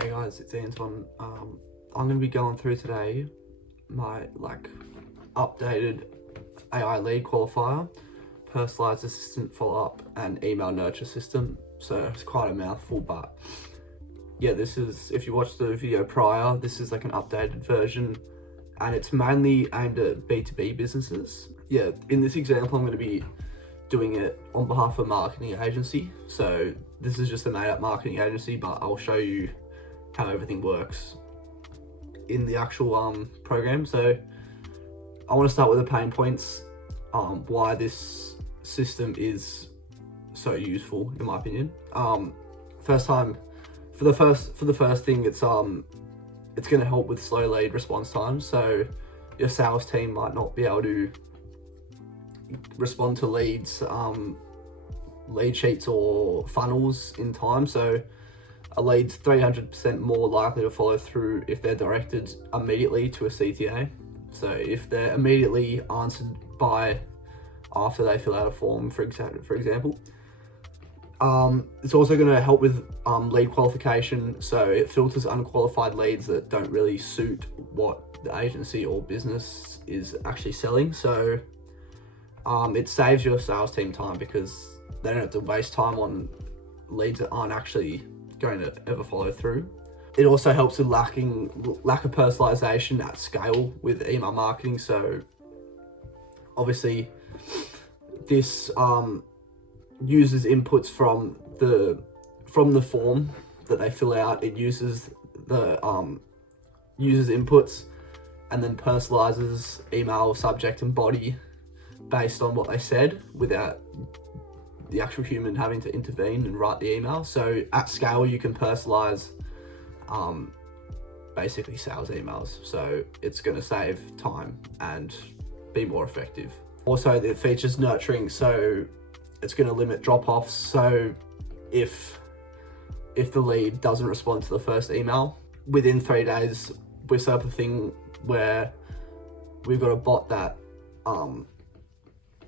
Hey guys, it's Anton. I'm going to be going through today my updated AI lead qualifier, personalized assistant follow-up, and email nurture system. So it's quite a mouthful, but yeah, this is, if you watched the video prior, this is like an updated version, and it's mainly aimed at B2B businesses. Yeah, in this example, I'm going to be doing it on behalf of a marketing agency. So this is just a made-up marketing agency, but I'll show you how everything works in the actual program. So I want to start with the pain points, why this system is so useful in my opinion. For the first thing, it's going to help with slow lead response time. So your sales team might not be able to respond to leads, lead sheets or funnels in time. So a lead's 300% more likely to follow through if they're directed immediately to a CTA. So if they're immediately answered by after they fill out a form, for example. It's also going to help with lead qualification. So it filters unqualified leads that don't really suit what the agency or business is actually selling. So it saves your sales team time because they don't have to waste time on leads that aren't actually going to ever follow through. It also helps with lack of personalization at scale with email marketing. So obviously this uses inputs from the form that they fill out. It uses the uses inputs and then personalizes email subject and body based on what they said without the actual human having to intervene and write the email. So at scale, you can personalize basically sales emails. So it's going to save time and be more effective. Also, it features nurturing, so it's going to limit drop-offs. So if the lead doesn't respond to the first email within 3 days, we set up a thing where we've got a bot that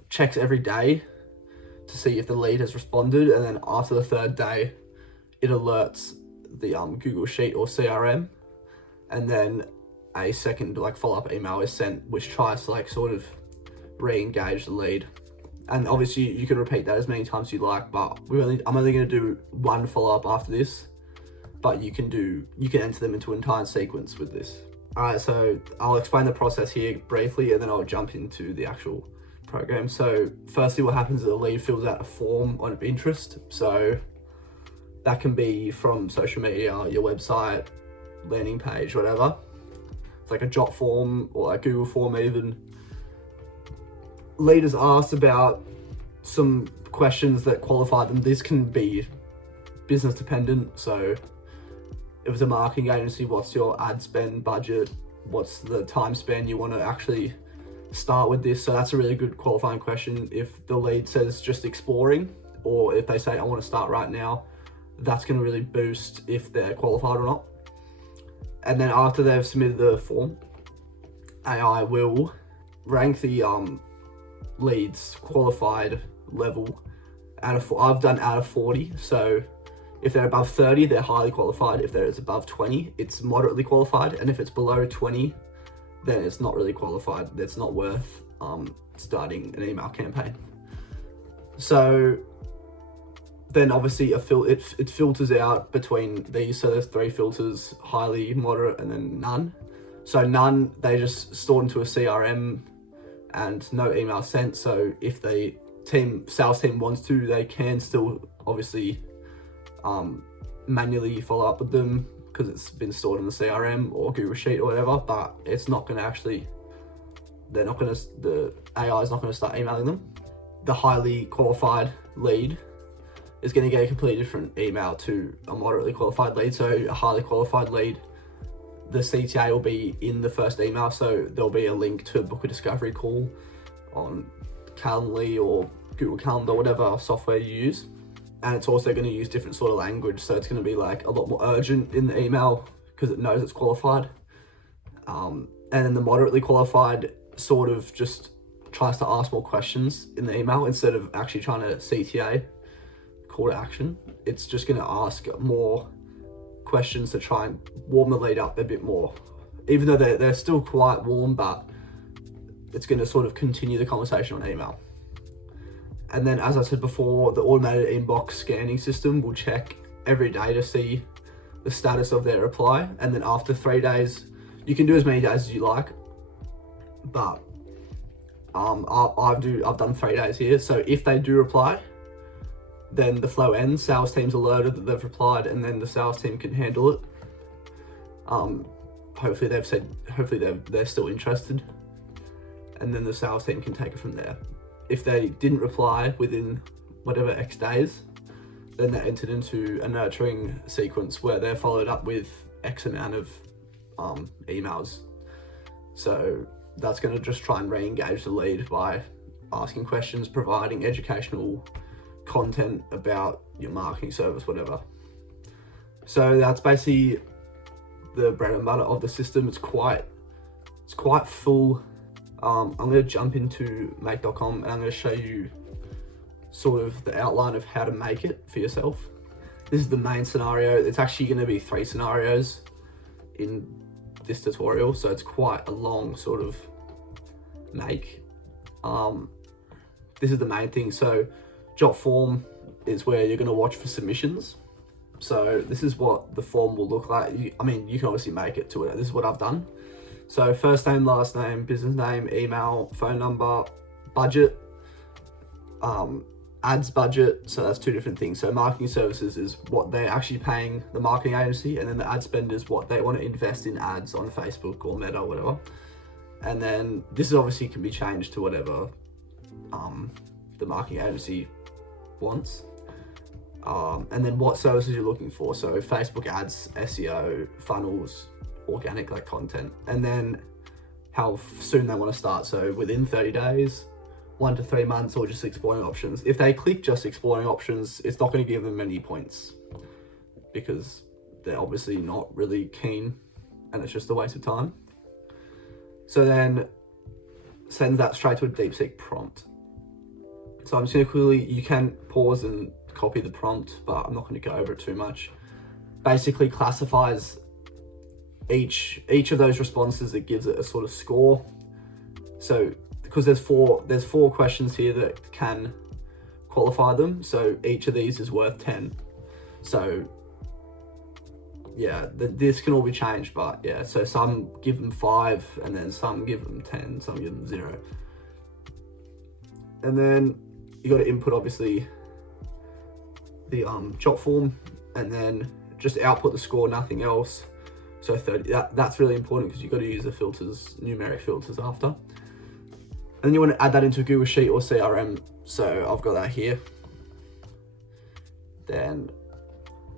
checks every day to see if the lead has responded, and then after the 3rd day it alerts the Google Sheet or CRM, and then a second follow-up email is sent which tries to sort of re-engage the lead. And obviously you can repeat that as many times as you like, but I'm only going to do one follow-up after this, but you can enter them into an entire sequence with this. Alright, so I'll explain the process here briefly and then I'll jump into the actual program. So firstly, what happens is the lead fills out a form of interest. So that can be from social media, your website, landing page, whatever. It's like a jot form or a Google form even. Lead is asked about some questions that qualify them. This can be business dependent. So if it's a marketing agency, what's your ad spend budget? What's the time span you want to actually start with this? So that's a really good qualifying question. If the lead says just exploring, or if they say I want to start right now, that's going to really boost if they're qualified or not. And then after they've submitted the form, AI will rank the leads qualified level I've done out of 40. So if they're above 30, they're highly qualified. If they're above 20, it's moderately qualified, and if it's below 20, then it's not really qualified. It's not worth starting an email campaign. So then obviously it filters out between these. So there's 3 filters: highly, moderate, and then none. So none, they just stored into a CRM and no email sent. So if the sales team wants to, they can still obviously manually follow up with them because it's been stored in the CRM or Google Sheet or whatever, but it's not going to actually, the AI is not going to start emailing them. The highly qualified lead is going to get a completely different email to a moderately qualified lead. So a highly qualified lead, the CTA will be in the first email. So there'll be a link to book a discovery call on Calendly or Google Calendar, whatever software you use. And it's also going to use different sort of language. So it's going to be a lot more urgent in the email because it knows it's qualified. And then the moderately qualified sort of just tries to ask more questions in the email instead of actually trying to CTA, call to action. It's just going to ask more questions to try and warm the lead up a bit more. Even though they're still quite warm, but it's going to sort of continue the conversation on email. And then, as I said before, the automated inbox scanning system will check every day to see the status of their reply. And then after 3 days, you can do as many days as you like, but I've done 3 days here. So if they do reply, then the flow ends. Sales team's alerted that they've replied, and then the sales team can handle it. Hopefully they're still interested, and then the sales team can take it from there. If they didn't reply within whatever X days, then they're entered into a nurturing sequence where they're followed up with X amount of emails. So that's going to just try and re-engage the lead by asking questions, providing educational content about your marketing service, whatever. So that's basically the bread and butter of the system. It's quite full. I'm going to jump into make.com and I'm going to show you sort of the outline of how to make it for yourself. This is the main scenario. It's actually going to be 3 scenarios in this tutorial, so it's quite a long sort of make. This is the main thing. So Jot form is where you're going to watch for submissions. So this is what the form will look like. You can obviously make it to it. This is what I've done. So first name, last name, business name, email, phone number, budget, ads budget. So that's 2 different things. So marketing services is what they're actually paying the marketing agency, and then the ad spend is what they want to invest in ads on Facebook or Meta or whatever. And then this is obviously can be changed to whatever the marketing agency wants. And then what services you're looking for. So Facebook ads, SEO, funnels, organic like content, and then how soon they want to start. So within 30 days, 1 to 3 months, or just exploring options. If they click just exploring options, it's not going to give them many points because they're obviously not really keen and it's just a waste of time. So then send that straight to a DeepSeek prompt. So I'm just going to quickly, you can pause and copy the prompt, but I'm not going to go over it too much. Basically classifies each of those responses. It gives it a sort of score. So because there's four questions here that can qualify them, so each of these is worth 10. So yeah, this can all be changed, but yeah, so some give them 5, and then some give them 10, some give them 0. And then you got to input obviously the Jot form, and then just output the score, nothing else. So 30, that's really important because you've got to use the filters, numeric filters after. And then you want to add that into a Google Sheet or CRM. So I've got that here. Then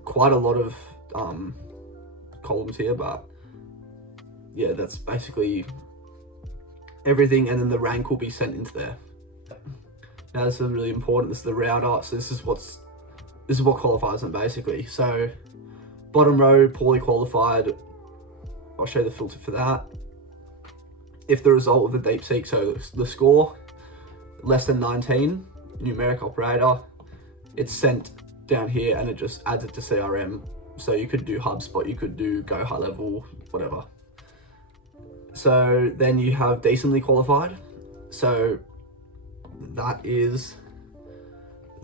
quite a lot of columns here, but yeah, that's basically everything. And then the rank will be sent into there. Now this is really important. This is the router. So this is what qualifies them basically. So bottom row, poorly qualified. I'll show you the filter for that. If the result of the DeepSeek, so the score, less than 19, numeric operator, it's sent down here and it just adds it to CRM. So you could do HubSpot, you could do Go High Level, whatever. So then you have decently qualified. So that is,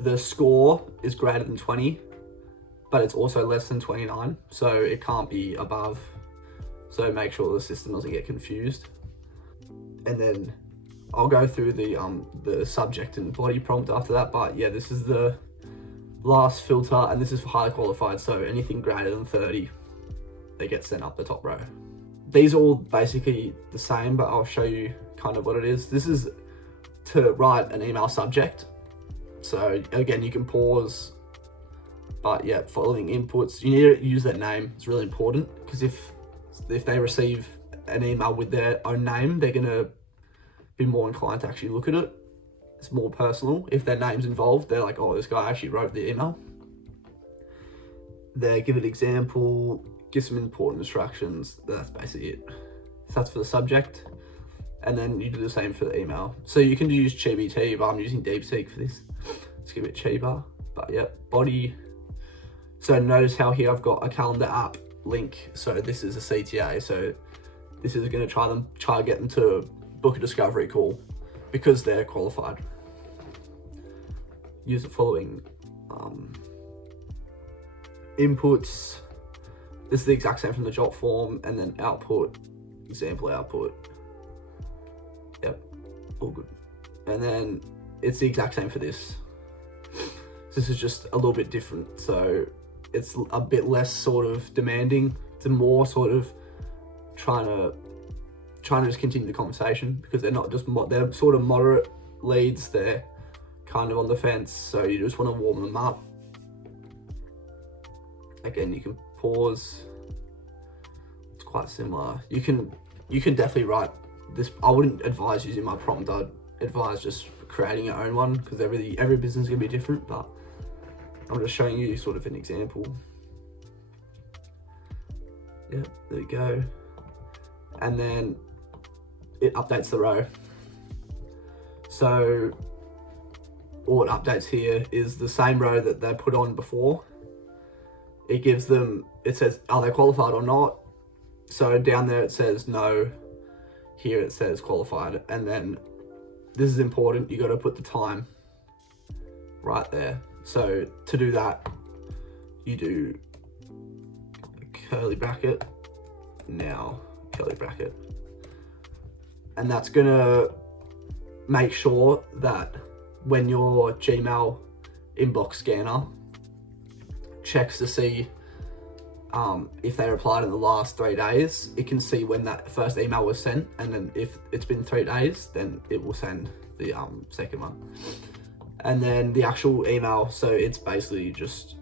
the score is greater than 20, but it's also less than 29. So it can't be above. So make sure the system doesn't get confused. And then I'll go through the subject and body prompt after that. But yeah, this is the last filter, and this is for highly qualified. So anything greater than 30, they get sent up the top row. These are all basically the same, but I'll show you kind of what it is. This is to write an email subject. So again, you can pause, but yeah, following inputs, you need to use that name. It's really important because if they receive an email with their own name, they're gonna be more inclined to actually look at it. It's more personal. If their name's involved, they're like, oh, this guy actually wrote the email. They give an example, give some important instructions. That's basically it. So that's for the subject. And then you do the same for the email. So you can use GBT, but I'm using DeepSeek for this. It's a bit cheaper, but yeah, body. So notice how here I've got a calendar app link. So this is a CTA. So this is going to try to get them to book a discovery call because they're qualified. Use the following inputs. This is the exact same from the job form, and then output, example output. Yep, all good. And then it's the exact same for this. This is just a little bit different. So it's a bit less sort of demanding. It's more sort of trying to just continue the conversation, because they're not just, they're sort of moderate leads. They're kind of on the fence. So you just want to warm them up. Again, you can pause. It's quite similar. You can definitely write this. I wouldn't advise using my prompt. I'd advise just creating your own one, because every business is going to be different, but I'm just showing you sort of an example. Yeah, there you go. And then it updates the row. So all it updates here is the same row that they put on before. It gives them, it says, are they qualified or not? So down there it says no, here it says qualified. And then this is important, you got to put the time right there. So to do that, you do a curly bracket, now curly bracket. And that's gonna make sure that when your Gmail inbox scanner checks to see if they replied in the last 3 days, it can see when that first email was sent, and then if it's been 3 days, then it will send the second one. And then the actual email, so it's basically just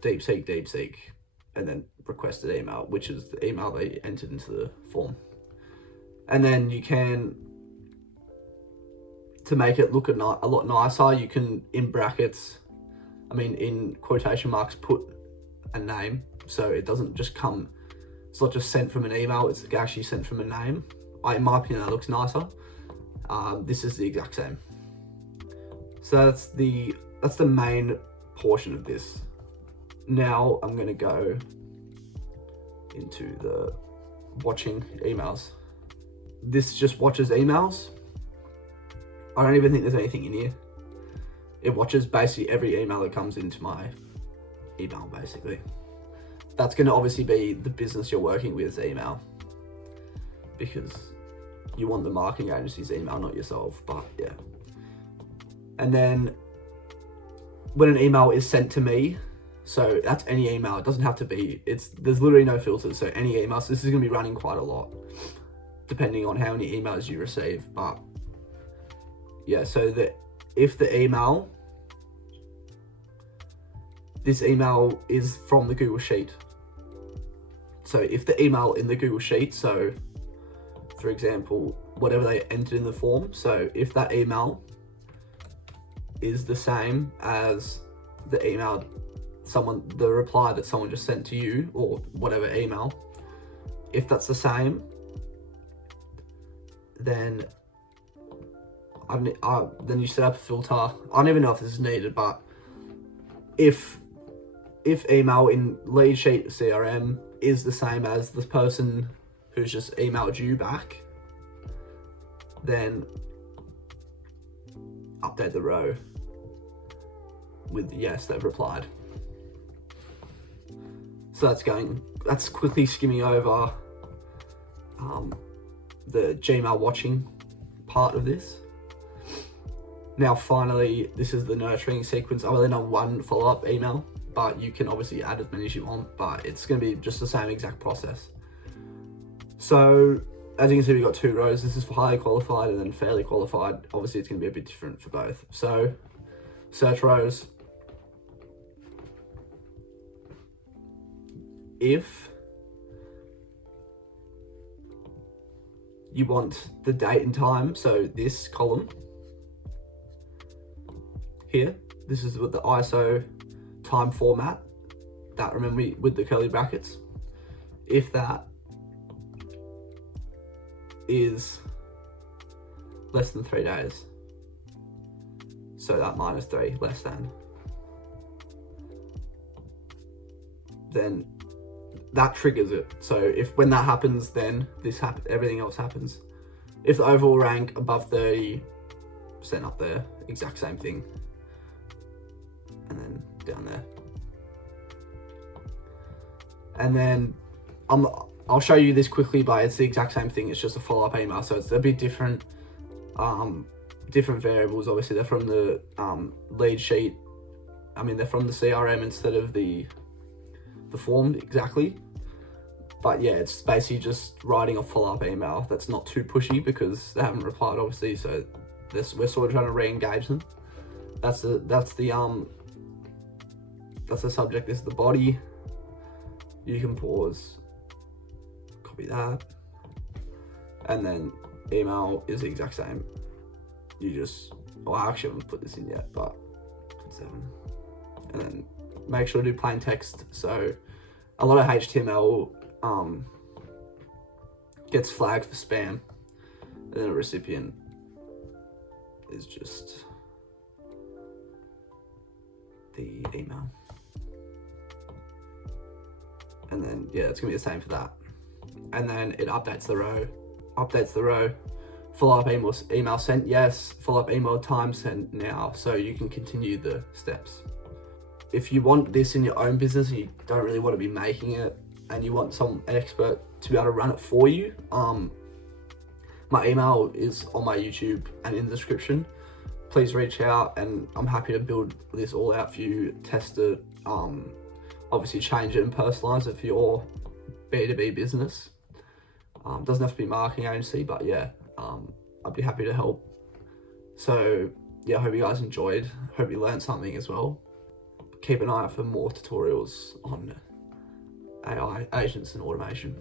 deep seek, and then requested email, which is the email they entered into the form. And then you can, to make it look a lot nicer, you can, in brackets, in quotation marks, put a name, so it doesn't just come, it's not just sent from an email, it's actually sent from a name. In my opinion, that looks nicer. This is the exact same. So that's the main portion of this. Now I'm gonna go into the watching emails. This just watches emails. I don't even think there's anything in here. It watches basically every email that comes into my email, basically. That's going to obviously be the business you're working with's email, because you want the marketing agency's email, not yourself, but yeah. And then when an email is sent to me, so that's any email, it doesn't have to be, there's literally no filters, so any email, so this is going to be running quite a lot, depending on how many emails you receive, but yeah, so that if the email, this email is from the Google Sheet. So if the email in the Google Sheet, so for example, whatever they entered in the form, so if that email is the same as the email, the reply that someone just sent to you, or whatever email, if that's the same, then then you set up a filter. I don't even know if this is needed, but if email in lead sheet CRM is the same as the person who's just emailed you back, then update the row with yes, they've replied. So that's quickly skimming over the Gmail watching part of this. Now finally, this is the nurturing sequence. I only know one follow-up email, but you can obviously add as many as you want, but it's going to be just the same exact process. So as you can see, we've got 2 rows. This is for highly qualified and then fairly qualified. Obviously it's going to be a bit different for both. So search rows. If you want the date and time, so this column here, this is with the ISO time format, that, remember, with the curly brackets, if that is less than 3 days, so that -3, less than, then that triggers it. So if when that happens, then everything else happens. If the overall rank above 30% up there, exact same thing. And then down there. And then I'll show you this quickly, but it's the exact same thing. It's just a follow-up email. So it's a bit different, different variables. Obviously they're from the lead sheet. I mean, they're from the CRM instead of the form exactly. But yeah, it's basically just writing a follow-up email that's not too pushy because they haven't replied, obviously. So we're sort of trying to re-engage them. That's the subject. This is the body. You can pause, copy that, and then email is the exact same. You just, well, I actually haven't put this in yet, but put 7, and then make sure to do plain text. So a lot of HTML gets flagged for spam, and then a recipient is just the email. And then, yeah, it's gonna be the same for that. And then it updates the row, follow-up email sent, yes, follow-up email time sent now, so you can continue the steps. If you want this in your own business and you don't really want to be making it, and you want an expert to be able to run it for you, my email is on my YouTube and in the description. Please reach out, and I'm happy to build this all out for you, test it, obviously change it and personalize it for your B2B business. Doesn't have to be marketing agency, but yeah, I'd be happy to help. So yeah, I hope you guys enjoyed. Hope you learned something as well. Keep an eye out for more tutorials on AI agents and automation.